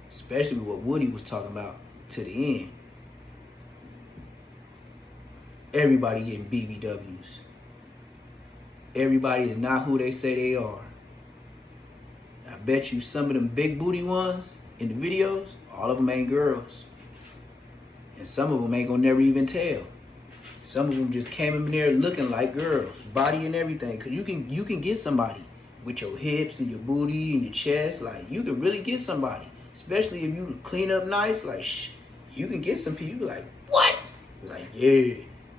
Especially with what Woody was talking about to the end. Everybody getting BBWs. Everybody is not who they say they are. I bet you some of them big booty ones in the videos, all of them ain't girls. And some of them ain't gonna never even tell. Some of them just came in there looking like girls, body and everything. Cause you can get somebody with your hips and your booty and your chest. Like, you can really get somebody. Especially if you clean up nice, like, you can get some people. You be like, what? Like, yeah.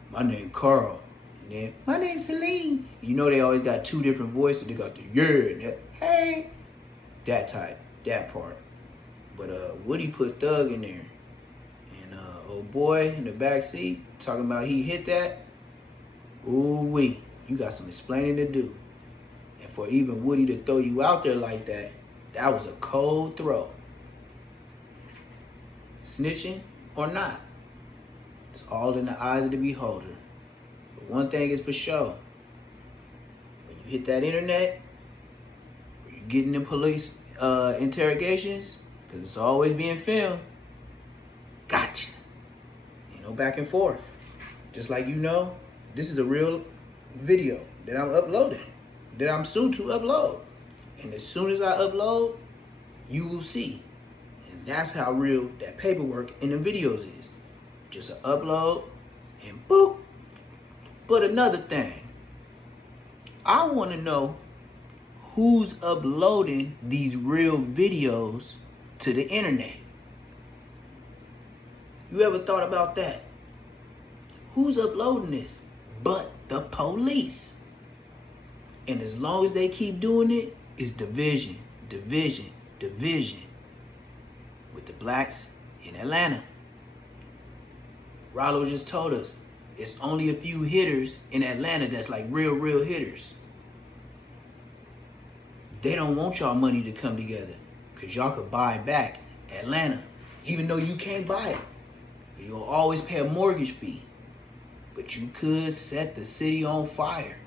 My name Carl, and then my name's Celine. You know they always got two different voices. They got the and that, hey, that type, that part. But Woody put Thug in there, and old boy in the back seat talking about he hit that. Ooh wee, you got some explaining to do. And for even Woody to throw you out there like that, that was a cold throw. Snitching or not. It's all in the eyes of the beholder. But one thing is for sure. When you hit that internet, or you get in the police interrogations, because it's always being filmed, gotcha. Ain't no back and forth. Just like you know, this is a real video that I'm uploading, that I'm soon to upload. And as soon as I upload, you will see. And that's how real that paperwork in the videos is. Just an upload, and boop. But another thing, I want to know who's uploading these real videos to the internet. You ever thought about that? Who's uploading this but the police? And as long as they keep doing it, it's division, division, division with the blacks in Atlanta. Rilo just told us it's only a few hitters in Atlanta that's like real hitters. They don't want y'all money to come together because y'all could buy back Atlanta, even though you can't buy it. You'll always pay a mortgage fee, but you could set the city on fire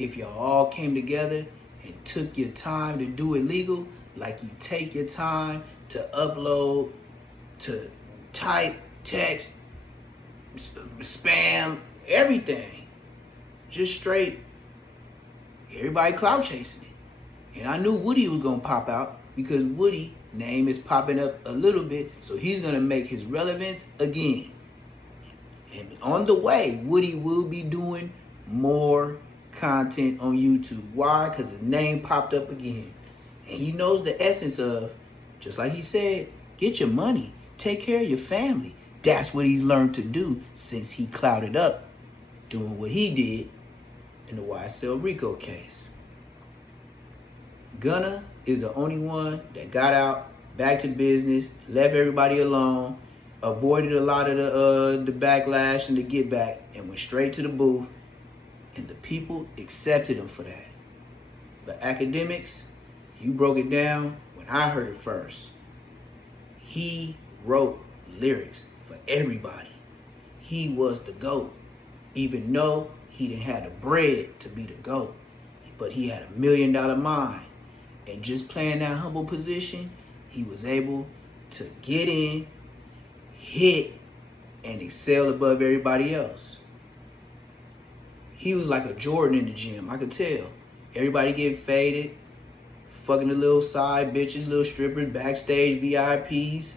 if y'all all came together and took your time to do it legal, like you take your time to upload, to type, text, spam, everything. Just straight, everybody clout chasing it. And I knew Woody was gonna pop out because Woody name is popping up a little bit, so he's gonna make his relevance again. And on the way, Woody will be doing more content on YouTube. Why? Because his name popped up again. And he knows the essence of, just like he said, get your money, take care of your family. That's what he's learned to do since he clouded up doing what he did in the YSL Rico case. Gunna is the only one that got out, back to business, left everybody alone, avoided a lot of the backlash and the get back, and went straight to the booth, and the people accepted him for that. But academics, you broke it down when I heard it first. He wrote lyrics for everybody. He was the GOAT, even though he didn't have the bread to be the GOAT, but he had $1 million mind. And just playing that humble position, he was able to get in, hit, and excel above everybody else. He was like a Jordan in the gym, I could tell. Everybody getting faded, fucking the little side bitches, little strippers, backstage VIPs.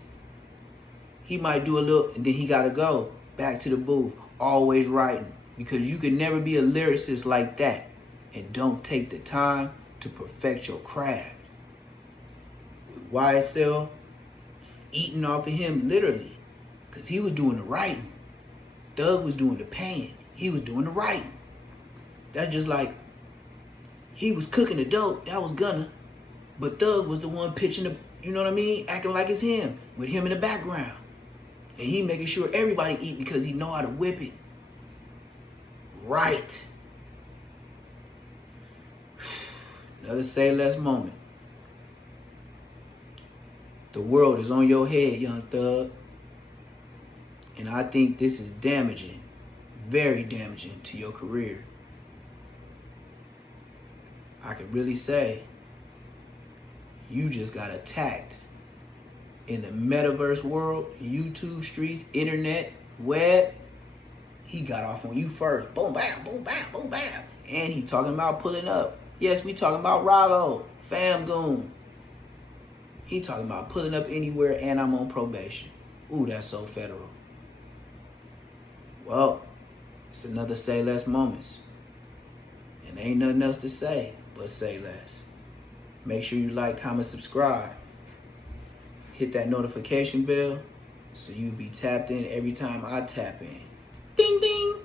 He might do a little, and then he gotta go back to the booth, always writing. Because you can never be a lyricist like that and don't take the time to perfect your craft. With YSL eating off of him literally, because he was doing the writing. Thug was doing the paying. He was doing the writing. That's just like, he was cooking the dope, that was Gunna, but Thug was the one pitching the, you know what I mean? Acting like it's him, with him in the background. And he making sure everybody eat because he know how to whip it. Right. Another say less moment. The world is on your head, young Thug. And I think this is damaging, very damaging to your career. I could really say you just got attacked in the metaverse world, YouTube streets, internet, web. He got off on you first. Boom, bam, boom, bam, boom, bam. And he talking about pulling up. Yes, we talking about Rilo, Fam Goon. He talking about pulling up anywhere and I'm on probation. Ooh, that's so federal. Well, it's another say less moments. And ain't nothing else to say but say less. Make sure you like, comment, subscribe. Hit that notification bell so you'll be tapped in every time I tap in. Ding, ding.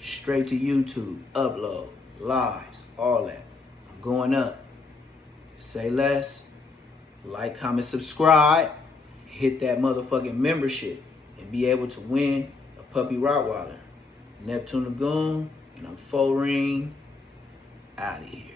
Straight to YouTube, upload, lives, all that. I'm going up. Say less. Like, comment, subscribe. Hit that motherfucking membership and be able to win a puppy Rottweiler. Neptune Lagoon, and I'm 4 ring out of here.